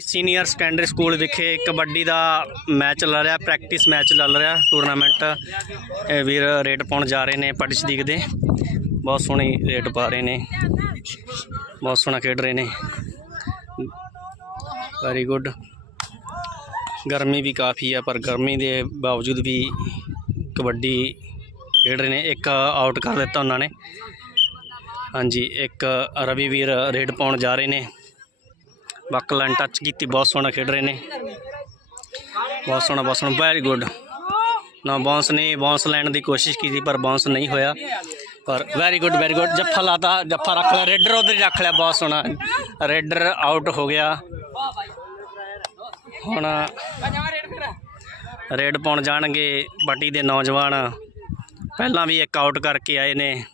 Senior secondary school ਵਿਖੇ ਕਬੱਡੀ ਦਾ match ਚੱਲ ਰਿਹਾ ਪ੍ਰੈਕਟਿਸ ਮੈਚ ਚੱਲ ਰਿਹਾ ਟੂਰਨਾਮੈਂਟ ਵੀਰ ਰੇਟ ਪਾਉਣ ਜਾ ਰਹੇ ਨੇ ਪਟਿਸ਼ ਦੇ। ਬਹੁਤ ਸੋਹਣੀ ਰੇਟ ਪਾ ਰਹੇ ਨੇ। ਬਹੁਤ ਸੋਹਣਾ ਖੇਡ ਰਹੇ ਨੇ। ਵੈਰੀ ਗੁੱਡ ਗਰਮੀ ਵੀ ਕਾਫੀ ਆ, ਪਰ ਗਰਮੀ ਦੇ ਬਾਵਜੂਦ ਵੀ ਕਬੱਡੀ ਖੇਡ ਰਹੇ ਨੇ। ਇੱਕ ਆਊਟ ਕਰ ਦਿੱਤਾ ਉਹਨਾਂ ਨੇ। ਹਾਂਜੀ, ਇੱਕ ਰਵੀ ਵੀਰ ਰੇਡ ਪਾਉਣ ਜਾ ਰਹੇ ਨੇ। ਬੱਕਲਨ ਟੱਚ ਕੀਤੀ, ਬਹੁਤ ਸੋਹਣਾ ਖੇਡ ਰਹੇ ਨੇ। ਬਹੁਤ ਸੋਹਣਾ ਬਹੁਤ ਸੋਹਣਾ ਵੈਰੀ ਗੁੱਡ ਨਾ ਬਾਉਂਸ ਨੇ ਬਾਉਂਸ ਲੈਣ ਦੀ ਕੋਸ਼ਿਸ਼ ਕੀਤੀ, ਪਰ ਬਾਉਂਸ ਨਹੀਂ ਹੋਇਆ। ਪਰ ਵੈਰੀ ਗੁੱਡ ਵੈਰੀ ਗੁੱਡ ਜੱਫਾ ਲਾਤਾ, ਜੱਫਾ ਰੱਖ ਲਿਆ, ਰੇਡਰ ਉਧਰ ਹੀ ਰੱਖ ਲਿਆ, ਬਹੁਤ ਸੋਹਣਾ। ਰੇਡਰ ਆਊਟ ਹੋ ਗਿਆ। ਹੁਣ ਰੇਡ ਪਾਉਣ ਜਾਣਗੇ ਬੱਟੀ ਦੇ ਨੌਜਵਾਨ। ਪਹਿਲਾਂ ਵੀ ਇੱਕ ਆਊਟ ਕਰਕੇ ਆਏ ਨੇ।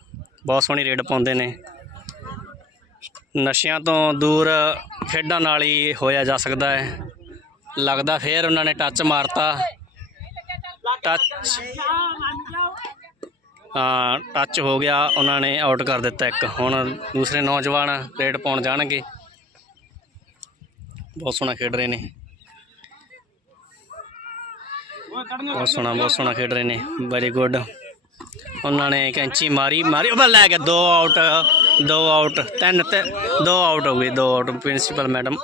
ਬਹੁਤ ਸੋਹਣੀ ਰੇਡ ਪਾਉਂਦੇ ਨੇ। ਨਸ਼ਿਆਂ ਤੋਂ ਦੂਰ ਖੇਡਾਂ ਨਾਲ ਹੀ ਹੋਇਆ ਜਾ ਸਕਦਾ ਹੈ। ਲੱਗਦਾ ਫੇਰ ਉਹਨਾਂ ਨੇ ਟੱਚ ਮਾਰਤਾ। ਟੱਚ ਹਾਂ, ਟੱਚ ਹੋ ਗਿਆ। ਉਹਨਾਂ ਨੇ ਆਊਟ ਕਰ ਦਿੱਤਾ ਇੱਕ। ਹੁਣ ਦੂਸਰੇ ਨੌਜਵਾਨ ਰੇਡ ਪਾਉਣ ਜਾਣਗੇ। ਬਹੁਤ ਸੋਹਣਾ ਖੇਡ ਰਹੇ ਨੇ। ਬਹੁਤ ਸੋਹਣਾ ਬਹੁਤ ਸੋਹਣਾ ਖੇਡ ਰਹੇ ਨੇ। ਵੈਰੀ ਗੁੱਡ ਉਹਨਾਂ ਨੇ ਕੈਂਚੀ ਮਾਰੀ ਮਾਰੀ, ਉਹ ਲੈ ਗਿਆ ਦੋ ਆਊਟ ਦੋ ਆਊਟ ਤਿੰਨ ਤੇ ਦੋ ਆਊਟ ਹੋ ਗਏ, ਦੋ out principal madam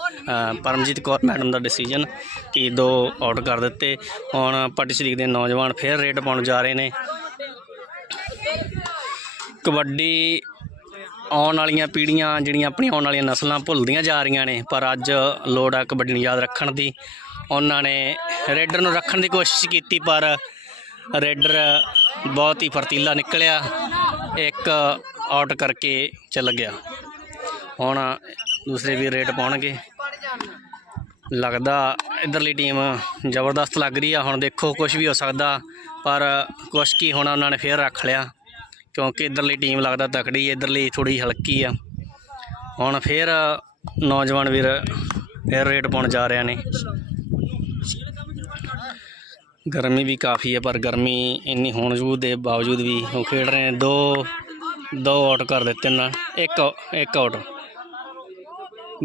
Paramjit Kaur madam ਦਾ ਡਿਸੀਜਨ ਕਿ ਦੋ ਆਊਟ ਕਰ ਦਿੱਤੇ। ਹੁਣ ਪੱਟੀ ਸ਼ਰੀਕ ਦੇ ਨੌਜਵਾਨ ਫੇਰ ਰੇਡ ਪਾਉਣ ਜਾ ਰਹੇ ਨੇ। ਕਬੱਡੀ ਆਉਣ ਵਾਲੀਆਂ ਪੀੜ੍ਹੀਆਂ ਜਿਹੜੀਆਂ ਆਪਣੀਆਂ ਆਉਣ ਵਾਲੀਆਂ ਨਸਲਾਂ ਭੁੱਲਦੀਆਂ ਜਾ ਰਹੀਆਂ ਨੇ, ਪਰ ਅੱਜ ਲੋੜ ਆ ਕਬੱਡੀ ਨੂੰ ਯਾਦ ਰੱਖਣ ਦੀ। ਉਹਨਾਂ ਨੇ ਰੇਡਰ ਨੂੰ ਰੱਖਣ ਦੀ ਕੋਸ਼ਿਸ਼ ਕੀਤੀ, ਪਰ ਰੇਡਰ ਬਹੁਤ ਹੀ ਫਰਤੀਲਾ ਨਿਕਲਿਆ। ਇੱਕ ਆਊਟ ਕਰਕੇ ਚੱਲ ਗਿਆ। ਹੁਣ ਦੂਸਰੇ ਵੀ ਰੇਟ ਪਾਉਣਗੇ। ਲੱਗਦਾ ਇਧਰਲੀ ਟੀਮ ਜ਼ਬਰਦਸਤ ਲੱਗ ਰਹੀ ਆ। ਹੁਣ ਦੇਖੋ ਕੁਝ ਵੀ ਹੋ ਸਕਦਾ, ਪਰ ਕੁਛ ਕੀ ਹੋਣਾ ਉਹਨਾਂ ਨੇ ਫੇਰ ਰੱਖ ਲਿਆ। ਕਿਉਂਕਿ ਇਧਰਲੀ ਟੀਮ ਲੱਗਦਾ ਤਕੜੀ ਹੈ ਇਧਰਲੀ ਥੋੜੀ ਹਲਕੀ ਆ। ਹੁਣ ਫੇਰ ਨੌਜਵਾਨ ਵੀਰ ਫੇਰ ਰੇਟ ਪਾਉਣ ਜਾ ਰਹੇ ਨੇ। ਗਰਮੀ ਵੀ ਕਾਫੀ ਹੈ, ਪਰ ਗਰਮੀ ਇੰਨੀ ਹੋਣ ਜੂ ਦੇ ਬਾਵਜੂਦ ਵੀ ਉਹ ਖੇਡ ਰਹੇ ਨੇ। ਦੋ ਦੋ ਆਊਟ ਕਰ ਦਿੱਤੇ ਨਾ। ਇੱਕ ਇੱਕ ਆਊਟ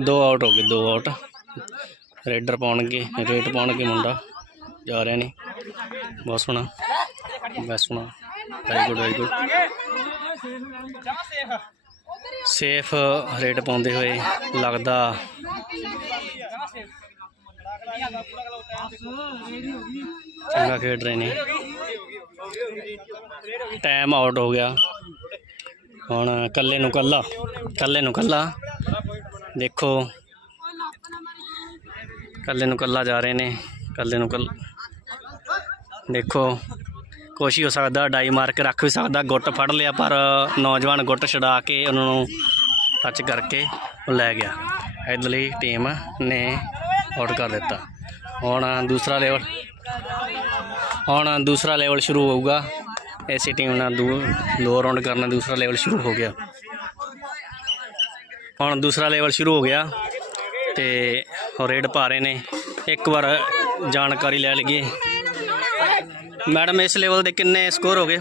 ਦੋ ਆਊਟ ਹੋ ਗਏ, ਦੋ ਆਊਟ ਰੇਡਰ ਪਾਉਣਗੇ, ਰੇਟ ਪਾਉਣਗੇ ਮੁੰਡਾ। ਜਾ ਰਹੇ ਨੇ ਬਹੁਤ ਸੋਹਣਾ। ਬਹੁਤ ਸੋਹਣਾ। Very good very good safe raid ਪਾਉਂਦੇ ਹੋਏ ਲੱਗਦਾ। ਚੰਗਾ ਖੇਡ ਰਹੇ ਨੇ। ਟਾਈਮ ਆਊਟ ਹੋ ਗਿਆ। ਹੁਣ ਕੱਲੇ ਨੂੰ ਕੱਲਾ ਕੱਲੇ ਨੂੰ ਕੱਲਾ ਦੇਖੋ ਕੱਲੇ ਨੂੰ ਕੱਲਾ ਜਾ ਰਹੇ ਨੇ ਕੱਲੇ ਨੂੰ ਕੱਲ ਦੇਖੋ, ਕੁਛ ਹੀ ਹੋ ਸਕਦਾ, ਡਾਈ ਮਾਰ ਕੇ ਰੱਖ ਵੀ ਸਕਦਾ, ਗੁੱਟ ਫੜ ਲਿਆ, ਪਰ ਨੌਜਵਾਨ ਗੁੱਟ ਛਡਾ ਕੇ ਉਹਨਾਂ ਨੂੰ ਟੱਚ ਕਰਕੇ ਉਹ ਲੈ ਗਿਆ। ਇਧਰਲੀ ਟੀਮ ਨੇ ਆਊਟ ਕਰ ਦਿੱਤਾ। ਹੁਣ ਦੂਸਰਾ ਲੈਵਲ ਹੁਣ ਦੂਸਰਾ ਲੈਵਲ ਸ਼ੁਰੂ ਹੋਊਗਾ। ਐਸੀ ਟੀਮ ਨਾਲ ਦੋ ਦੋ ਰਾਉਂਡ ਕਰਨਾ ਦੂਸਰਾ ਲੈਵਲ ਸ਼ੁਰੂ ਹੋ ਗਿਆ। ਹੁਣ ਦੂਸਰਾ ਲੈਵਲ ਸ਼ੁਰੂ ਹੋ ਗਿਆ ਤੇ ਰੇਡ ਪਾ ਰਹੇ ਨੇ। ਇੱਕ ਵਾਰ ਜਾਣਕਾਰੀ ਲੈ ਲਈਏ। ਮੈਡਮ, ਇਸ ਲੈਵਲ ਦੇ ਕਿੰਨੇ ਸਕੋਰ ਹੋ ਗਏ?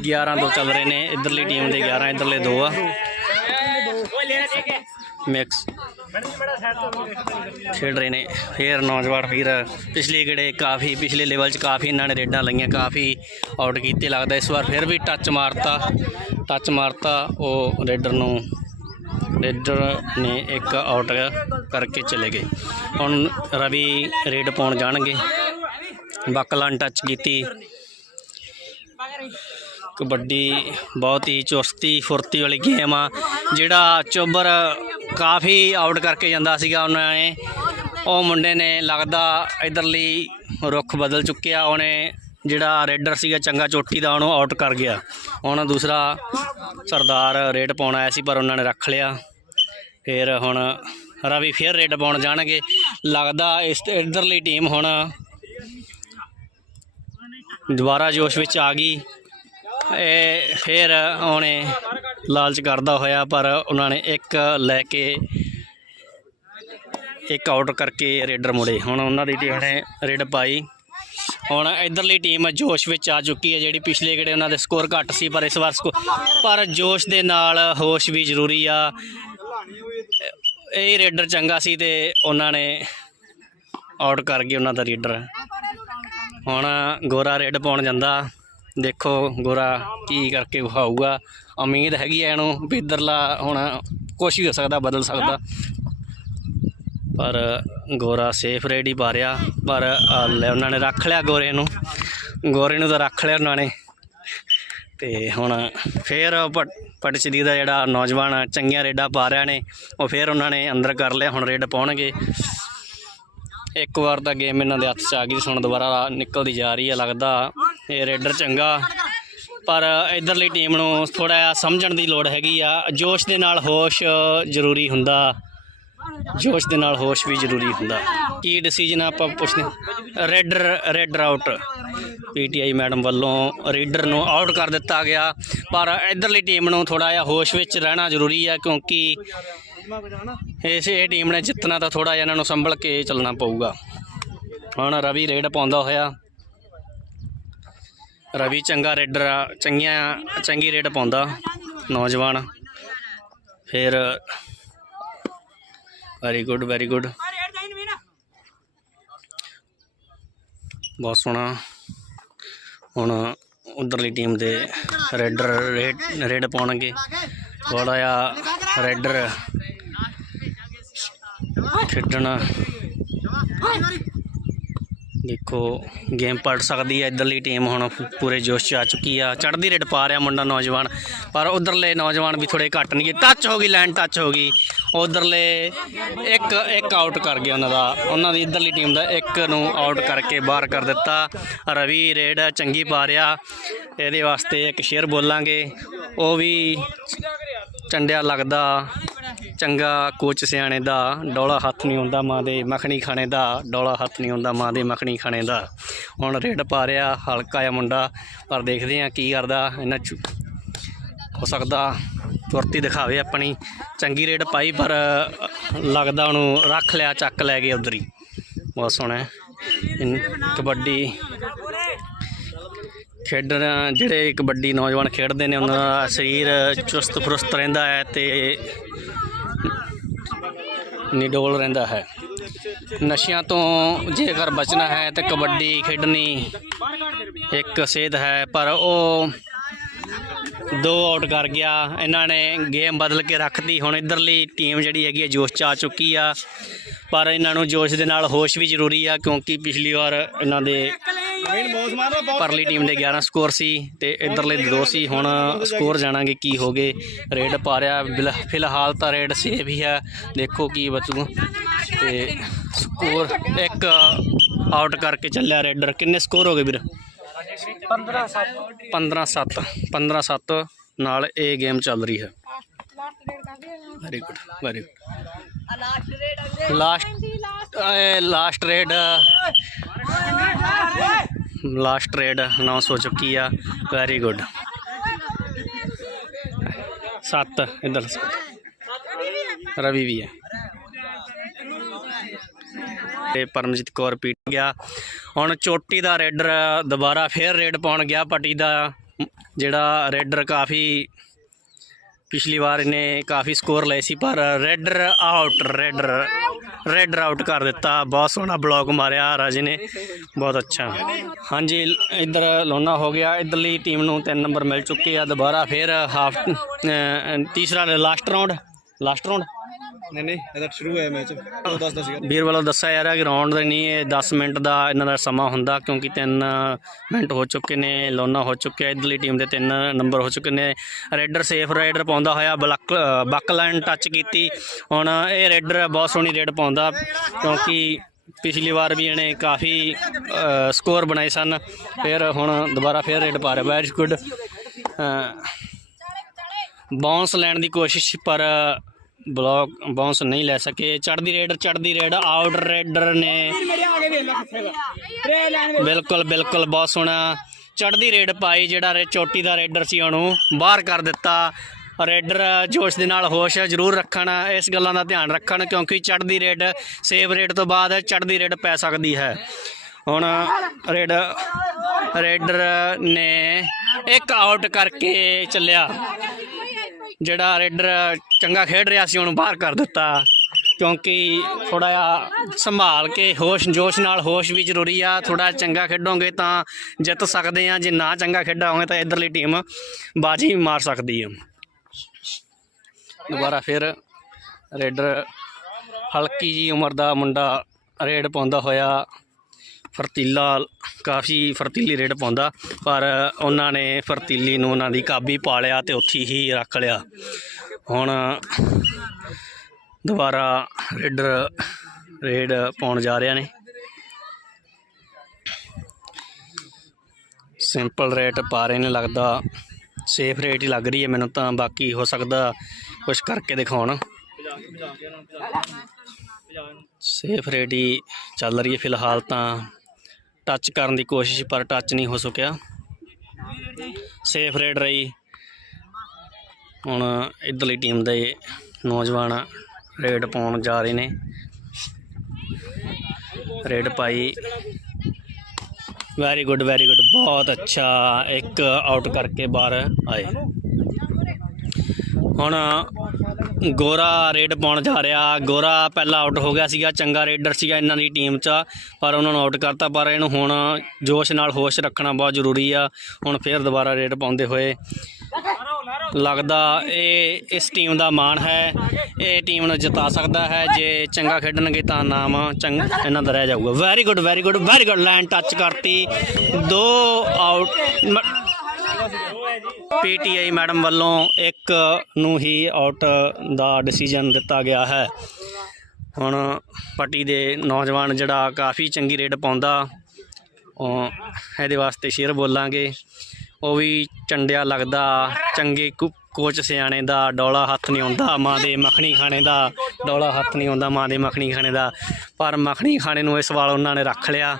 11 ਤੋਂ ਚੱਲ ਰਹੇ ਨੇ। ਇਧਰਲੀ ਟੀਮ ਦੇ 11 ਇਧਰਲੇ ਦੋ ਆ। ਮਿਕਸ ਖੇਡ ਰਹੇ ਨੇ। ਫੇਰ ਨੌਜਵਾਨ ਵੀਰ ਪਿਛਲੇ ਗੇੜੇ ਕਾਫੀ, ਪਿਛਲੇ ਲੈਵਲ 'ਚ ਕਾਫੀ ਇਹਨਾਂ ਨੇ ਰੇਡਾਂ ਲਈਆਂ, ਕਾਫੀ ਆਊਟ ਕੀਤੇ ਲੱਗਦਾ। ਇਸ ਵਾਰ ਫਿਰ ਵੀ ਟੱਚ ਮਾਰਤਾ ਟੱਚ ਮਾਰਤਾ। ਉਹ ਰੇਡਰ ਨੂੰ, ਰੇਡਰ ਨੇ ਇੱਕ ਆਊਟ ਕਰਕੇ ਚਲੇ ਗਏ। ਹੁਣ ਰਵੀ ਰੇਡ ਪਾਉਣ ਜਾਣਗੇ। ਬੱਕਲਾਂ ਟੱਚ ਕੀਤੀ। ਕਬੱਡੀ ਬਹੁਤ ਹੀ ਚੁਸਤੀ ਫੁਰਤੀ ਵਾਲੀ ਗੇਮ ਆ, ਜਿਹੜਾ ਚੋਬਰ ਕਾਫੀ ਆਊਟ ਕਰਕੇ ਜਾਂਦਾ ਸੀਗਾ ਉਹਨਾਂ ਨੇ। ਉਹ ਮੁੰਡੇ ਨੇ ਲੱਗਦਾ ਇਧਰਲੀ ਰੁੱਖ ਬਦਲ ਚੁੱਕਿਆ, ਉਹਨੇ ਜਿਹੜਾ ਰੇਡਰ ਸੀਗਾ ਚੰਗਾ ਚੋਟੀ ਦਾ, ਉਹਨੂੰ ਆਊਟ ਕਰ ਗਿਆ। ਹੁਣ ਦੂਸਰਾ ਸਰਦਾਰ ਰੇਡ ਪਾਉਣ ਆਇਆ ਸੀ, ਪਰ ਉਹਨਾਂ ਨੇ ਰੱਖ ਲਿਆ। ਫਿਰ ਹੁਣ ਰਵੀ ਫਿਰ ਰੇਡ ਪਾਉਣ ਜਾਣਗੇ। ਲੱਗਦਾ ਇਸ ਇਧਰਲੀ ਟੀਮ ਹੁਣ ਦੁਬਾਰਾ ਜੋਸ਼ ਵਿੱਚ ਆ ਗਈ। ਇਹ ਫਿਰ ਉਹਨੇ ਲਾਲਚ ਕਰਦਾ ਹੋਇਆ, ਪਰ ਉਹਨਾਂ ਨੇ ਇੱਕ ਲੈ ਕੇ ਇੱਕ ਆਊਟ ਕਰਕੇ ਰੇਡਰ ਮੁੜੇ। ਹੁਣ ਉਹਨਾਂ ਦੀ ਟੀਮ ਨੇ ਰੇਡ ਪਾਈ। ਹੁਣ ਇਧਰਲੀ ਟੀਮ ਜੋਸ਼ ਵਿੱਚ ਆ ਚੁੱਕੀ ਹੈ, ਜਿਹੜੀ ਪਿਛਲੇ ਗੇੜੇ ਉਹਨਾਂ ਦੇ ਸਕੋਰ ਘੱਟ ਸੀ, ਪਰ ਇਸ ਵਾਰ ਸਕੋ ਪਰ ਜੋਸ਼ ਦੇ ਨਾਲ ਹੋਸ਼ ਵੀ ਜ਼ਰੂਰੀ ਆ। ਇਹ ਰੇਡਰ ਚੰਗਾ ਸੀ ਤੇ ਉਹਨਾਂ ਨੇ ਆਊਟ ਕਰ ਗਏ ਉਹਨਾਂ ਦਾ ਰੇਡਰ। ਹੁਣ ਗੋਰਾ ਰੇਡ ਪਾਉਣ ਜਾਂਦਾ। ਦੇਖੋ ਗੋਰਾ ਕੀ ਕਰਕੇ ਵਿਖਾਊਗਾ। ਉਮੀਦ ਹੈਗੀ ਐ ਇਹਨੂੰ ਵੀ ਇੱਧਰਲਾ ਹੁਣ ਕੁਛ ਵੀ ਹੋ ਸਕਦਾ, ਬਦਲ ਸਕਦਾ। ਪਰ ਗੋਰਾ ਸੇਫ ਰੇਡ ਹੀ ਪਾ ਰਿਹਾ ਪਰ ਲੈ ਉਹਨਾਂ ਨੇ ਰੱਖ ਲਿਆ ਗੋਰੇ ਨੂੰ। ਗੋਰੇ ਨੂੰ ਤਾਂ ਰੱਖ ਲਿਆ ਉਹਨਾਂ ਨੇ। ਤੇ ਹੁਣ ਫੇਰ ਪਟ, ਪਟਚਦੀ ਦਾ ਜਿਹੜਾ ਨੌਜਵਾਨ ਚੰਗੀਆਂ ਰੇਡਾਂ ਪਾ ਰਿਹਾ ਨੇ, ਉਹ ਫੇਰ ਉਹਨਾਂ ਨੇ ਅੰਦਰ ਕਰ ਲਿਆ, ਹੁਣ ਰੇਡ ਪਾਉਣਗੇ। ਇੱਕ ਵਾਰ ਤਾਂ ਗੇਮ ਇਹਨਾਂ ਦੇ ਹੱਥ 'ਚ ਆ ਗਈ ਸੀ, ਹੁਣ ਦੁਬਾਰਾ ਨਿਕਲਦੀ ਜਾ ਰਹੀ ਹੈ ਲੱਗਦਾ ਇਹ ਰੇਡਰ ਚੰਗਾ। ਪਰ ਇਧਰਲੀ ਟੀਮ ਨੂੰ ਥੋੜਾ ਜਿਹਾ ਸਮਝਣ ਦੀ ਲੋੜ ਹੈਗੀ ਆ। ਜੋਸ਼ ਦੇ ਨਾਲ ਹੋਸ਼ ਜ਼ਰੂਰੀ ਹੁੰਦਾ। ਜੋਸ਼ ਦੇ ਨਾਲ ਹੋਸ਼ ਵੀ ਜ਼ਰੂਰੀ ਹੁੰਦਾ। ਕੀ ਡਿਸੀਜਨ ਆਪਾਂ ਪੁੱਛਦੇ raider raider out PTI madam ਵੱਲੋਂ ਰੀਡਰ ਨੂੰ ਆਊਟ ਕਰ ਦਿੱਤਾ ਗਿਆ। ਪਰ ਇਧਰਲੀ ਟੀਮ ਨੂੰ ਥੋੜਾ ਜਿਹਾ ਹੋਸ਼ ਵਿੱਚ ਰਹਿਣਾ ਜ਼ਰੂਰੀ ਆ ਕਿਉਂਕਿ ਇਸ ਇਹ ਟੀਮ ਨੇ ਜਿੱਤਣਾ ਤਾਂ ਥੋੜਾ ਜਿਹਾ ਇਹਨਾਂ ਨੂੰ ਸੰਭਲ ਕੇ ਚੱਲਣਾ ਪਊਗਾ। ਹੁਣ ਰਵੀ ਰੇਡ ਪਾਉਂਦਾ ਹੋਇਆ। ਰਵੀ ਚੰਗਾ ਰੇਡਰ ਆ, ਚੰਗੀਆਂ, ਚੰਗੀ ਰੇਡ ਪਾਉਂਦਾ ਨੌਜਵਾਨ। ਫਿਰ ਵੈਰੀ ਗੁੱਡ ਵੈਰੀ ਗੁੱਡ ਬਹੁਤ ਸੋਹਣਾ। ਹੁਣ ਉਧਰਲੀ ਟੀਮ ਦੇ ਰੇਡਰ ਰੇਡ ਰੇਡ ਪਾਉਣਗੇ। ਥੋੜਾ ਜਿਹਾ ਰੇਡਰ ਖੇਡਣਾ। ਦੇਖੋ ਗੇਮ ਪਲਟ ਸਕਦੀ ਹੈ, ਇਧਰਲੀ ਟੀਮ ਹੁਣ ਪੂਰੇ ਜੋਸ਼ 'ਚ ਆ ਚੁੱਕੀ ਆ। ਚੜ੍ਹਦੀ ਰੇਡ ਪਾ ਰਿਹਾ ਮੁੰਡਾ ਨੌਜਵਾਨ, ਪਰ ਉਧਰਲੇ ਨੌਜਵਾਨ ਵੀ ਥੋੜੇ ਘੱਟ ਨਹੀਂ ਟੱਚ ਹੋ ਗਈ ਲਾਈਨ ਟੱਚ ਹੋ ਗਈ। ਉਧਰਲੇ ਇੱਕ ਇੱਕ ਆਊਟ ਕਰ ਗਿਆ ਉਹਨਾਂ ਦਾ। ਉਹਨਾਂ ਦੀ ਇਧਰਲੀ ਟੀਮ ਦਾ ਇੱਕ ਨੂੰ ਆਊਟ ਕਰਕੇ ਬਾਹਰ ਕਰ ਦਿੱਤਾ। ਰਵੀ ਰੇਡ ਚੰਗੀ ਪਾ ਰਿਹਾ। ਇਹਦੇ ਵਾਸਤੇ ਇੱਕ ਸ਼ੇਅਰ ਬੋਲਾਂਗੇ। ਉਹ ਵੀ ਚੰਡਿਆ ਲੱਗਦਾ, ਚੰਗਾ ਕੋਚ ਸਿਆਣੇ ਦਾ, ਡੋਲਾ ਹੱਥ ਨਹੀਂ ਹੁੰਦਾ ਮਾਂ ਦੇ, ਮੱਖਣੀ ਖਾਣੇ ਦਾ, ਡੋਲਾ ਹੱਥ ਨਹੀਂ ਹੁੰਦਾ ਮਾਂ ਦੇ, ਮੱਖਣੀ ਖਾਣੇ ਦਾ। ਹੁਣ ਰੇਡ ਪਾ ਰਿਹਾ ਹਲਕਾ ਆ ਮੁੰਡਾ, ਪਰ ਦੇਖਦੇ ਆ ਕੀ ਕਰਦਾ ਇਹਨਾਂ ਚ। ਹੋ ਸਕਦਾ ਤੁਰਤੀ ਦਿਖਾਵੇ ਆਪਣੀ। ਚੰਗੀ ਰੇਡ ਪਾਈ, ਪਰ ਲੱਗਦਾ ਉਹਨੂੰ ਰੱਖ ਲਿਆ, ਚੱਕ ਲੈ ਗਏ ਉਧਰ ਹੀ। ਬਹੁਤ ਸੋਹਣਾ ਕਬੱਡੀ ਖੇਡਣ ਜਿਹੜੇ ਕਬੱਡੀ ਨੌਜਵਾਨ ਖੇਡਦੇ ਨੇ, ਉਹਨਾਂ ਦਾ ਸਰੀਰ ਚੁਸਤ ਫਰੁਸਤ ਰਹਿੰਦਾ ਹੈ ਤੇ ਨਿਡੋਲ ਰਹਿੰਦਾ ਹੈ। ਨਸ਼ਿਆਂ ਤੋਂ ਜੇਕਰ ਬਚਣਾ ਹੈ ਤੇ ਕਬੱਡੀ ਖੇਡਣੀ ਇੱਕ ਸੇਧ ਹੈ, ਪਰ ਉਹ ਦੋ ਆਊਟ ਕਰ ਗਿਆ। ਇਹਨਾਂ ਨੇ ਗੇਮ ਬਦਲ ਕੇ ਰੱਖਤੀ। ਹੁਣ ਇਧਰਲੀ ਟੀਮ ਜਿਹੜੀ ਹੈਗੀ ਹੈ, ਜੋਸ਼ ਚ ਆ ਚੁੱਕੀ ਆ। ਪਰ ਇਹਨਾਂ ਨੂੰ ਜੋਸ਼ ਦੇ ਨਾਲ ਹੋਸ਼ ਵੀ ਜ਼ਰੂਰੀ ਆ, ਕਿਉਂਕਿ ਪਿਛਲੀ ਵਾਰ ਇਹਨਾਂ ਦੇ ਪਰਲੀ ਟੀਮ ਦੇ 11 ਸਕੋਰ ਸੀ ਤੇ ਇਧਰਲੇ ਦੇ 2 ਸੀ ਹੁਣ ਸਕੋਰ ਜਾਣਾਂਗੇ ਕੀ ਹੋ ਗਏ। ਰੇਡ ਪਾ ਰਿਹਾ ਬਿਲ- ਫਿਲਹਾਲ ਤਾਂ ਰੇਡ ਸੇਵ ਹੀ ਹੈ। ਦੇਖੋ ਕੀ ਬਚੂ। ਤੇ ਸਕੋਰ ਇੱਕ ਆਊਟ ਕਰਕੇ ਚੱਲਿਆ ਰੇਡਰ। ਕਿੰਨੇ ਸਕੋਰ ਹੋ ਗਏ ਵੀਰ? 15 7 15 7 15 7 ਨਾਲ ਇਹ ਗੇਮ ਚੱਲ ਰਹੀ ਹੈ। Very good very good last last raid last raid announce ਹੋ ਚੁੱਕੀ ਆ। ਵੈਰੀ ਗੁੱਡ 7 ਇਧਰ। ਰਵੀ ਵੀ ਹੈ। ਤੇ ਪਰਮਜੀਤ ਕੌਰ ਪੀਟ ਗਿਆ। ਹੁਣ ਚੋਟੀ ਦਾ ਰੇਡਰ ਦੁਬਾਰਾ ਫੇਰ ਰੇਡ ਪਾਉਣ ਗਿਆ, ਪੱਟੀ ਦਾ। ਜਿਹੜਾ ਰੇਡਰ ਕਾਫੀ ਪਿਛਲੀ ਵਾਰ ਇਹਨੇ ਕਾਫੀ ਸਕੋਰ ਲਏ ਸੀ, ਪਰ raider out raider raider out ਕਰ ਦਿੱਤਾ। ਬਹੁਤ ਸੋਹਣਾ ਬਲੌਕ ਮਾਰਿਆ ਰਾਜੇ ਨੇ। ਬਹੁਤ ਅੱਛਾ। ਹਾਂਜੀ, ਇੱਧਰ ਲੋਨਾ ਹੋ ਗਿਆ। ਇਧਰਲੀ ਟੀਮ ਨੂੰ 3 ਨੰਬਰ ਮਿਲ ਚੁੱਕੇ ਆ। ਦੁਬਾਰਾ ਫੇਰ ਹਾਫ ਤੀਸਰਾ ਲਾਸਟ ਰਾਉਂਡ ਲਾਸਟ ਰਾਉਂਡ ਨਹੀਂ ਨਹੀਂ ਇਹਦਾ ਸ਼ੁਰੂ ਹੋਇਆ ਮੈਚ ਉਹ ਦੱਸਦਾ ਸੀਗਾ। ਵੀਰ ਵੱਲੋਂ ਦੱਸਿਆ ਜਾ ਰਿਹਾ ਕਿ ਰਾਉਂਡ ਦਾ ਨਹੀਂ, ਇਹ 10 ਮਿੰਟ ਦਾ ਇਹਨਾਂ ਦਾ ਸਮਾਂ ਹੁੰਦਾ, ਕਿਉਂਕਿ 3 ਮਿੰਟ ਹੋ ਚੁੱਕੇ ਨੇ ਲੋਨਾ ਹੋ ਚੁੱਕਿਆ, ਇਧਰਲੀ ਟੀਮ ਦੇ 3 ਨੰਬਰ ਹੋ ਚੁੱਕੇ ਨੇ। ਰੈਡਰ ਸੇਫ ਰਾਈਡਰ ਪਾਉਂਦਾ ਹੋਇਆ, ਬਲਕ ਬੱਕ ਲਾਈਨ ਟੱਚ ਕੀਤੀ। ਹੁਣ ਇਹ ਰੈਡਰ ਬਹੁਤ ਸੋਹਣੀ ਰੇਡ ਪਾਉਂਦਾ, ਕਿਉਂਕਿ ਪਿਛਲੀ ਵਾਰ ਵੀ ਇਹਨੇ ਕਾਫੀ ਸਕੋਰ ਬਣਾਏ ਸਨ। ਫਿਰ ਹੁਣ ਦੁਬਾਰਾ ਫਿਰ ਰੇਡ ਪਾ ਰਿਹਾ ਵੈਰੀ ਗੁੱਡ ਬਾਉਂਸ ਲੈਣ ਦੀ ਕੋਸ਼ਿਸ਼, ਪਰ ਬਲੌਕ ਬਾਉਂਸ ਨਹੀਂ ਲੈ ਸਕੇ। ਚੜਦੀ ਰੇਡਰ ਚੜਦੀ ਰੇਡ, ਆਊਟ ਰੇਡਰ ਨੇ। ਬਿਲਕੁਲ ਬਿਲਕੁਲ, ਬਹੁਤ ਸੋਹਣਾ। ਚੜਦੀ ਰੇਡ ਪਾਈ, ਜਿਹੜਾ ਰੇ, ਚੋਟੀ ਦਾ ਰੇਡਰ ਸੀ ਉਹਨੂੰ ਬਾਹਰ ਕਰ ਦਿੱਤਾ। ਰੇਡਰ ਜੋਸ਼ ਦੇ ਨਾਲ ਹੋਸ਼ ਜ਼ਰੂਰ ਰੱਖਣ, ਇਸ ਗੱਲਾਂ ਦਾ ਧਿਆਨ ਰੱਖਣ, ਕਿਉਂਕਿ ਚੜਦੀ ਰੇਡ, ਸੇਵ ਰੇਡ ਤੋਂ ਬਾਅਦ ਚੜਦੀ ਰੇਡ ਪੈ ਸਕਦੀ ਹੈ। ਹੁਣ ਰੇਡ, ਰੇਡਰ ਨੇ ਇੱਕ ਆਊਟ ਕਰਕੇ ਚੱਲਿਆ। ਜਿਹੜਾ ਰੇਡਰ ਚੰਗਾ ਖੇਡ ਰਿਹਾ ਸੀ ਉਹਨੂੰ ਬਾਹਰ ਕਰ ਦਿੱਤਾ। ਕਿਉਂਕਿ ਥੋੜਾ ਜਿਹਾ ਸੰਭਾਲ ਕੇ ਹੋਸ਼ ਜੋਸ਼ ਨਾਲ, ਹੋਸ਼ ਵੀ ਜ਼ਰੂਰੀ ਆ। ਥੋੜਾ ਚੰਗਾ ਖੇਡੋਗੇ ਤਾਂ ਜਿੱਤ ਸਕਦੇ ਆ, ਜੇ ਨਾ ਚੰਗਾ ਖੇਡਾਂਗੇ ਤਾਂ ਇਧਰਲੀ ਟੀਮ ਬਾਜੀ ਮਾਰ ਸਕਦੀ ਆ। ਦੁਬਾਰਾ ਫਿਰ ਰੇਡਰ ਹਲਕੀ ਜੀ ਉਮਰ ਦਾ ਮੁੰਡਾ ਰੇਡ ਪਾਉਂਦਾ ਹੋਇਆ। ਫਰਤੀਲਾ ਕਾਫੀ ਫਰਤੀਲੀ ਰੇਡ ਪਾਉਂਦਾ, ਪਰ ਉਹਨਾਂ ਨੇ ਫਰਤੀਲੀ ਨੂੰ ਉਹਨਾਂ ਦੀ ਕਾਬੀ ਪਾ ਲਿਆ ਤੇ ਉੱਥੇ ਹੀ ਰੱਖ ਲਿਆ। ਹੁਣ ਦੁਬਾਰਾ ਰੇਡਰ ਰੇਡ ਪਾਉਣ ਜਾ ਰਿਹਾ ਨੇ। ਸਿੰਪਲ ਰੇਟ ਪਾ ਰਹੇ ਨੇ, ਲੱਗਦਾ ਸੇਫ ਰੇਟ ਹੀ ਲੱਗ ਰਹੀ ਹੈ। ਮੈਨੂੰ ਤਾਂ ਬਾਕੀ ਹੋ ਸਕਦਾ ਕੁਝ ਕਰਕੇ ਦਿਖਾਉਣ। ਸੇਫ ਰੇਟ ਹੀ ਚੱਲ ਰਹੀ ਹੈ ਫਿਲਹਾਲ ਤਾਂ। ਟੱਚ ਕਰਨ ਦੀ ਕੋਸ਼ਿਸ਼, ਪਰ ਟੱਚ ਨਹੀਂ ਹੋ ਸਕਿਆ। ਸੇਫ ਰੇਡ ਰਹੀ। ਹੁਣ ਇਧਰਲੀ ਟੀਮ ਦੇ ਨੌਜਵਾਨ ਰੇਡ ਪਾਉਣ ਜਾ ਰਹੇ ਨੇ। ਰੇਡ ਪਾਈ। ਵੈਰੀ ਗੁੱਡ ਵੈਰੀ ਗੁੱਡ ਬਹੁਤ ਅੱਛਾ। ਇੱਕ ਆਊਟ ਕਰਕੇ ਬਾਹਰ ਆਏ। ਹੁਣ ਗੋਰਾ ਰੇਡ ਪਾਉਣ ਜਾ ਰਿਹਾ। ਗੋਰਾ ਪਹਿਲਾਂ ਆਊਟ ਹੋ ਗਿਆ ਸੀਗਾ, ਚੰਗਾ ਰੇਡਰ ਸੀਗਾ ਇਹਨਾਂ ਦੀ ਟੀਮ 'ਚ, ਪਰ ਉਹਨਾਂ ਨੂੰ ਆਊਟ ਕਰਤਾ, ਪਰ ਇਹਨੂੰ ਹੁਣ ਜੋਸ਼ ਨਾਲ ਹੋਸ਼ ਰੱਖਣਾ ਬਹੁਤ ਜ਼ਰੂਰੀ ਆ। ਹੁਣ ਫੇਰ ਦੁਬਾਰਾ ਰੇਡ ਪਾਉਂਦੇ ਹੋਏ। ਲੱਗਦਾ ਇਹ ਇਸ ਟੀਮ ਦਾ ਮਾਣ ਹੈ, ਇਹ ਟੀਮ ਨੂੰ ਜਿਤਾ ਸਕਦਾ ਹੈ। ਜੇ ਚੰਗਾ ਖੇਡਣਗੇ ਤਾਂ ਨਾਮ ਚੰਗਾ ਇਹਨਾਂ ਦਾ ਰਹਿ ਜਾਊਗਾ। Very good very good very good line touch ਕਰਤੀ। ਦੋ ਆਊਟ ਪੀਟੀਆਈ ਮੈਡਮ ਵੱਲੋਂ ਇੱਕ ਨੂੰ ਹੀ ਆਊਟ ਦਾ ਡਿਸੀਜਨ ਦਿੱਤਾ ਗਿਆ ਹੈ। ਹੁਣ ਪੱਟੀ ਦੇ ਨੌਜਵਾਨ ਜਿਹੜਾ ਕਾਫੀ ਚੰਗੀ ਰੇਡ ਪਾਉਂਦਾ, ਉਹ ਇਹਦੇ ਵਾਸਤੇ ਸ਼ੇਰ ਬੋਲਾਂਗੇ। ਉਹ ਵੀ ਚੰਡਿਆ ਲੱਗਦਾ, ਚੰਗੇ ਕੁ- ਕੋਚ ਸਿਆਣੇ ਦਾ ਡੋਲਾ ਹੱਥ ਨਹੀਂ ਆਉਂਦਾ, ਮਾਂ ਦੇ ਮੱਖਣੀ ਖਾਣੇ ਦਾ ਡੋਲਾ ਹੱਥ ਨਹੀਂ ਆਉਂਦਾ, ਮਾਂ ਦੇ ਮੱਖਣੀ ਖਾਣੇ ਦਾ। ਪਰ ਮੱਖਣੀ ਖਾਣੇ ਨੂੰ ਇਸ ਵਾਰ ਉਹਨਾਂ ਨੇ ਰੱਖ ਲਿਆ।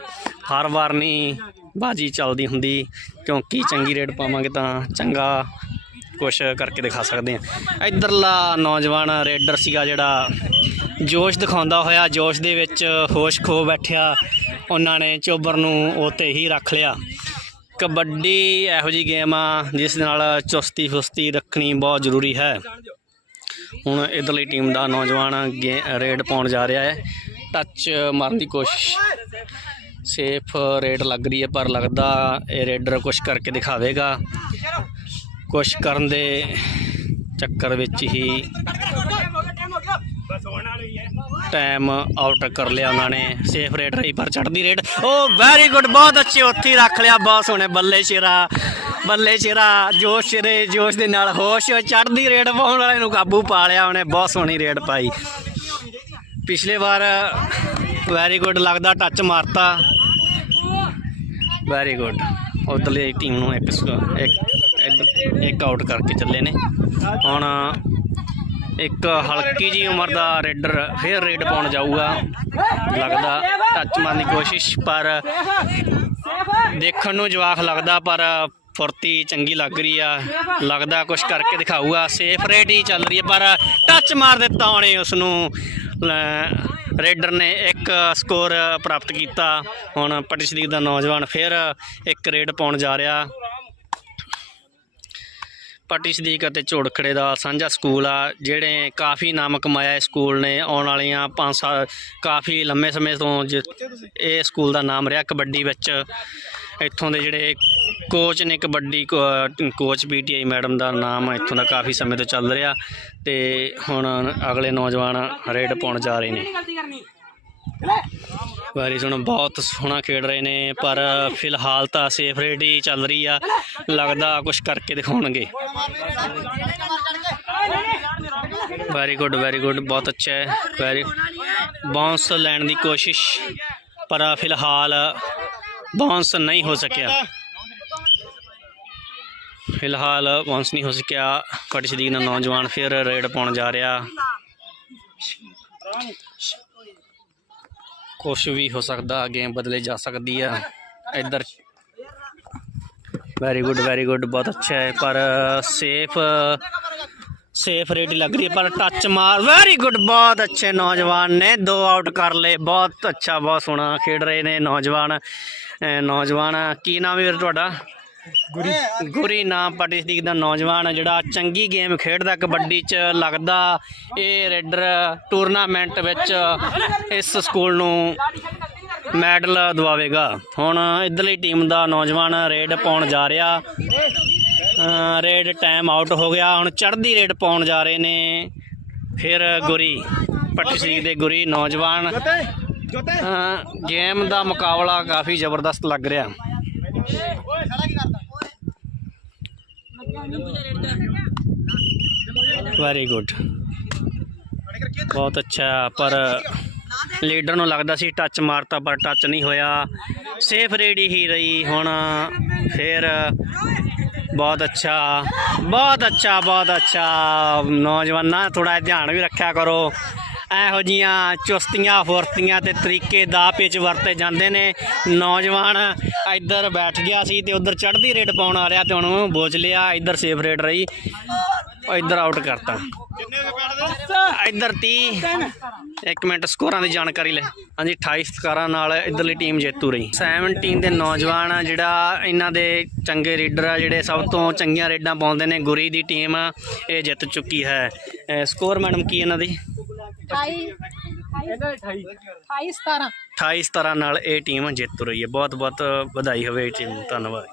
ਹਰ ਵਾਰ ਨਹੀਂ ਬਾਜੀ ਚੱਲਦੀ ਹੁੰਦੀ ਕਿਉਂਕਿ ਚੰਗੀ ਰੇਡ ਪਾਵਾਂਗੇ ਤਾਂ ਚੰਗਾ ਕੁਛ ਕਰਕੇ ਦਿਖਾ ਸਕਦੇ ਆ ਇਧਰਲਾ ਨੌਜਵਾਨ ਰੇਡਰ ਸੀਗਾ ਜਿਹੜਾ ਜੋਸ਼ ਦਿਖਾਉਂਦਾ ਹੋਇਆ, ਜੋਸ਼ ਦੇ ਵਿੱਚ ਹੋਸ਼ ਖੋ ਬੈਠਿਆ, ਉਹਨਾਂ ਨੇ ਚੋਬਰ ਨੂੰ ਉੱਤੇ ਹੀ ਰੱਖ ਲਿਆ। ਕਬੱਡੀ ਇਹੋ ਜੀ ਗੇਮ ਆ, ਜਿਸ ਨਾਲ ਚੁਸਤੀ ਫੁਸਤੀ ਰੱਖਣੀ ਬਹੁਤ ਜ਼ਰੂਰੀ ਹੈ। ਹੁਣ ਇਧਰਲੀ ਟੀਮ ਦਾ ਨੌਜਵਾਨ ਗੇ- ਰੇਡ ਪਾਉਣ ਜਾ ਰਿਹਾ ਹੈ। ਟੱਚ ਮਾਰਨ ਦੀ ਕੋਸ਼ਿਸ਼ ਸੇਫ ਰੇਟ ਲੱਗ ਰਹੀ ਹੈ, ਪਰ ਲੱਗਦਾ ਇਹ ਰੇਡਰ ਕੁਝ ਕਰਕੇ ਦਿਖਾਵੇਗਾ। ਕੁਝ ਕਰਨ ਦੇ ਚੱਕਰ ਵਿੱਚ ਹੀ ਟਾਈਮ ਆਊਟ ਕਰ ਲਿਆ ਉਹਨਾਂ ਨੇ। ਸੇਫ ਰੇਟ ਰਹੀ, ਪਰ ਚੜਦੀ ਰੇਟ ਓ ਵੈਰੀ ਗੁੱਡ ਬਹੁਤ ਅੱਛੇ, ਉੱਥੇ ਹੀ ਰੱਖ ਲਿਆ, ਬਹੁਤ ਸੋਹਣੇ, ਬੱਲੇ ਸ਼ੇਰਾ ਬੱਲੇ ਸ਼ੇਰਾ, ਜੋਸ਼ ਸ਼ੇਰੇ, ਜੋਸ਼ ਦੇ ਨਾਲ ਹੋਸ਼ ਚੜਦੀ ਰੇਟ ਪਾਉਣ ਵਾਲੇ ਨੂੰ ਕਾਬੂ ਪਾ ਲਿਆ ਉਹਨੇ, ਬਹੁਤ ਸੋਹਣੀ ਰੇਟ ਪਾਈ। ਪਿਛਲੇ ਵਾਰ ਵੈਰੀ ਗੁੱਡ ਲੱਗਦਾ ਟੱਚ ਮਾਰਤਾ। ਵੈਰੀ ਗੁੱਡ ਉਧਰਲੀ ਟੀਮ ਨੂੰ ਇੱਕ ਇੱਕ ਇੱਧਰ- ਇੱਕ ਆਊਟ ਕਰਕੇ ਚੱਲੇ ਨੇ। ਹੁਣ ਇੱਕ ਹਲਕੀ ਜੀ ਉਮਰ ਦਾ ਰੇਡਰ ਫੇਰ ਰੇਡ ਪਾਉਣ ਜਾਊਗਾ। ਲੱਗਦਾ ਟੱਚ ਮਾਰਨ ਦੀ ਕੋਸ਼ਿਸ਼, ਪਰ ਦੇਖਣ ਨੂੰ ਜਵਾਖ ਲੱਗਦਾ, ਪਰ ਫੁਰਤੀ ਚੰਗੀ ਲੱਗ ਰਹੀ ਆ। ਲੱਗਦਾ ਕੁਝ ਕਰਕੇ ਦਿਖਾਊਗਾ। ਸੇਫ ਰੇਟ ਹੀ ਚੱਲ ਰਹੀ ਹੈ ਪਰ ਟੱਚ ਮਾਰ ਦਿੱਤਾ ਉਹਨੇ ਉਸ ਨੂੰ ਰੇਡਰ ਨੇ ਇੱਕ ਸਕੋਰ ਪ੍ਰਾਪਤ ਕੀਤਾ। ਹੁਣ ਪੱਟੀ ਸ਼ਰੀਕ ਦਾ ਨੌਜਵਾਨ ਫਿਰ ਇੱਕ ਰੇਡ ਪਾਉਣ ਜਾ ਰਿਹਾ। ਪੱਟੀ ਸਦੀਕ ਅਤੇ ਝੋੜਖੜੇ ਦਾ ਸਾਂਝਾ ਸਕੂਲ ਆ, ਜਿਹੜੇ ਕਾਫੀ ਨਾਮ ਕਮਾਇਆ ਇਸ ਸਕੂਲ ਨੇ। ਆਉਣ ਵਾਲੀਆਂ ਪੰਜ ਸਾਲ ਕਾਫੀ ਲੰਮੇ ਸਮੇਂ ਤੋਂ ਜ- ਇਹ ਸਕੂਲ ਦਾ ਨਾਮ ਰਿਹਾ ਕਬੱਡੀ ਵਿੱਚ। ਇੱਥੋਂ ਦੇ ਜਿਹੜੇ ਕੋਚ ਨੇ ਕਬੱਡੀ ਕੋ- ਕੋਚ ਪੀਟੀਆਈ ਮੈਡਮ ਦਾ ਨਾਮ ਇੱਥੋਂ ਦਾ ਕਾਫੀ ਸਮੇਂ ਤੋਂ ਚੱਲ ਰਿਹਾ ਤੇ ਹੁਣ ਅਗਲੇ ਨੌਜਵਾਨ ਰੇਡ ਪਾਉਣ ਜਾ ਰਹੇ ਨੇ। ਵਾਰੀ ਸੁਣ, ਬਹੁਤ ਸੋਹਣਾ ਖੇਡ ਰਹੇ ਨੇ, ਪਰ ਫਿਲਹਾਲ ਤਾਂ ਸੇਫ ਰੇਡ ਹੀ ਚੱਲ ਰਹੀ ਆ। ਲੱਗਦਾ ਕੁਝ ਕਰਕੇ ਦਿਖਾਉਣਗੇ। ਵੈਰੀ ਗੁੱਡ ਵੈਰੀ ਗੁੱਡ ਬਹੁਤ ਅੱਛਾ ਹੈ। ਵੈਰੀ ਬਾਉਂਸ ਲੈਣ ਦੀ ਕੋਸ਼ਿਸ਼, ਪਰ ਫਿਲਹਾਲ ਬਾਉਂਸ ਨਹੀਂ ਹੋ ਸਕਿਆ ਫਿਲਹਾਲ ਬਾਉਂਸ ਨਹੀਂ ਹੋ ਸਕਿਆ ਪੱਟੀ ਸਦੀਕ ਦਾ ਨੌਜਵਾਨ ਫਿਰ ਰੇਡ ਪਾਉਣ ਜਾ ਰਿਹਾ ਕੁਛ ਵੀ ਹੋ ਸਕਦਾ ਗੇਮ ਬਦਲੇ ਜਾ ਸਕਦੀ ਆ ਇੱਧਰ ਵੈਰੀ ਗੁੱਡ ਵੈਰੀ ਗੁੱਡ ਬਹੁਤ ਅੱਛਾ ਹੈ ਪਰ ਸੇਫ ਸੇਫ ਰੇਟ ਲੱਗ ਰਹੀ ਹੈ ਪਰ ਟੱਚ ਮਾਰ ਵੈਰੀ ਗੁੱਡ ਬਹੁਤ ਅੱਛੇ ਨੌਜਵਾਨ ਨੇ ਦੋ ਆਊਟ ਕਰ ਲਏ ਬਹੁਤ ਅੱਛਾ ਬਹੁਤ ਸੋਹਣਾ ਖੇਡ ਰਹੇ ਨੇ ਨੌਜਵਾਨ ਨੌਜਵਾਨ ਕੀ ਨਾਮ ਹੈ ਵੀਰ ਤੁਹਾਡਾ? ਗੁਰੀ। ਗੁਰੀ ਨਾਮ ਪਟਿਸਟਿਕ ਦਾ ਨੌਜਵਾਨ ਜਿਹੜਾ ਚੰਗੀ ਗੇਮ ਖੇਡਦਾ ਕਬੱਡੀ 'ਚ ਲੱਗਦਾ ਇਹ ਰੇਡਰ ਟੂਰਨਾਮੈਂਟ ਵਿੱਚ ਇਸ ਸਕੂਲ ਨੂੰ ਮੈਡਲ ਦਵਾਵੇਗਾ। ਹੁਣ ਇਧਰਲੀ ਟੀਮ ਦਾ ਨੌਜਵਾਨ ਰੇਡ ਪਾਉਣ ਜਾ ਰਿਹਾ। ਰੇਡ ਟਾਈਮ ਆਊਟ ਹੋ ਗਿਆ। ਹੁਣ ਚੜ੍ਹਦੀ ਰੇਡ ਪਾਉਣ ਜਾ ਰਹੇ ਨੇ। ਫਿਰ ਗੁਰੀ ਪਟਿਸਟਿਕ ਦੇ ਗੁਰੀ ਨੌਜਵਾਨ ਗੇਮ ਦਾ ਮੁਕਾਬਲਾ ਕਾਫੀ ਜ਼ਬਰਦਸਤ ਲੱਗ ਰਿਹਾ। ਵੈਰੀ ਗੁੱਡ ਬਹੁਤ ਅੱਛਾ ਪਰ ਲੀਡਰ ਨੂੰ ਲੱਗਦਾ ਸੀ ਟੱਚ ਮਾਰਤਾ ਪਰ ਟੱਚ ਨਹੀਂ ਹੋਇਆ। ਸੇਫ ਰੇਡੀ ਹੀ ਰਹੀ ਹੁਣ ਫਿਰ ਬਹੁਤ ਅੱਛਾ ਬਹੁਤ ਅੱਛਾ ਬਹੁਤ ਅੱਛਾ। ਨੌਜਵਾਨਾਂ ਥੋੜਾ ਧਿਆਨ ਵੀ ਰੱਖਿਆ ਕਰੋ। ਇਹੋ ਜੀਆਂ ਚੁਸਤੀਆਂ ਫੁਰਤੀਆਂ ਤੇ ਤਰੀਕੇ ਦਾ ਵਿੱਚ ਵਰਤੇ ਜਾਂਦੇ ਨੇ। ਨੌਜਵਾਨ ਇੱਧਰ ਬੈਠ ਗਿਆ ਸੀ ਤੇ ਉਧਰ ਚੜ੍ਹਦੀ ਰੇਡ ਪਾਉਣ ਆ ਰਿਹਾ ਤੇ ਹੁਣ ਉਹਨੂੰ ਬੋਝ ਲਿਆ ਇੱਧਰ ਸੇਫ ਰੇਡ ਰਹੀ। ਇੱਧਰ ਆਊਟ ਕਰਤਾ। ਇੱਧਰ 30 ਇੱਕ ਮਿੰਟ ਸਕੋਰਾਂ ਦੀ ਜਾਣਕਾਰੀ ਲੈ। ਹਾਂਜੀ 28 ਸਕਾਰਾਂ ਨਾਲ ਇੱਧਰਲੀ ਟੀਮ ਜੇਤੂ ਰਹੀ। 17 ਦੇ ਨੌਜਵਾਨ ਆ ਜਿਹੜਾ ਇਹਨਾਂ ਦੇ ਚੰਗੇ ਰੀਡਰ ਆ ਜਿਹੜੇ ਸਭ ਤੋਂ ਚੰਗੀਆਂ ਰੇਡਾਂ ਪਾਉਂਦੇ ਨੇ ਗੁਰੀ ਦੀ ਟੀਮ ਇਹ ਜਿੱਤ ਚੁੱਕੀ ਹੈ। ਸਕੋਰ ਮੈਡਮ ਕੀ ਇਹਨਾਂ ਦੀ? 28 28 17 28 17 ਨਾਲ ਇਹ ਟੀਮ ਜਿੱਤ ਰਹੀ ਹੈ। ਬਹੁਤ ਬਹੁਤ ਵਧਾਈ ਹੋਵੇ ਇਹ ਟੀਮ ਨੂੰ। ਧੰਨਵਾਦ।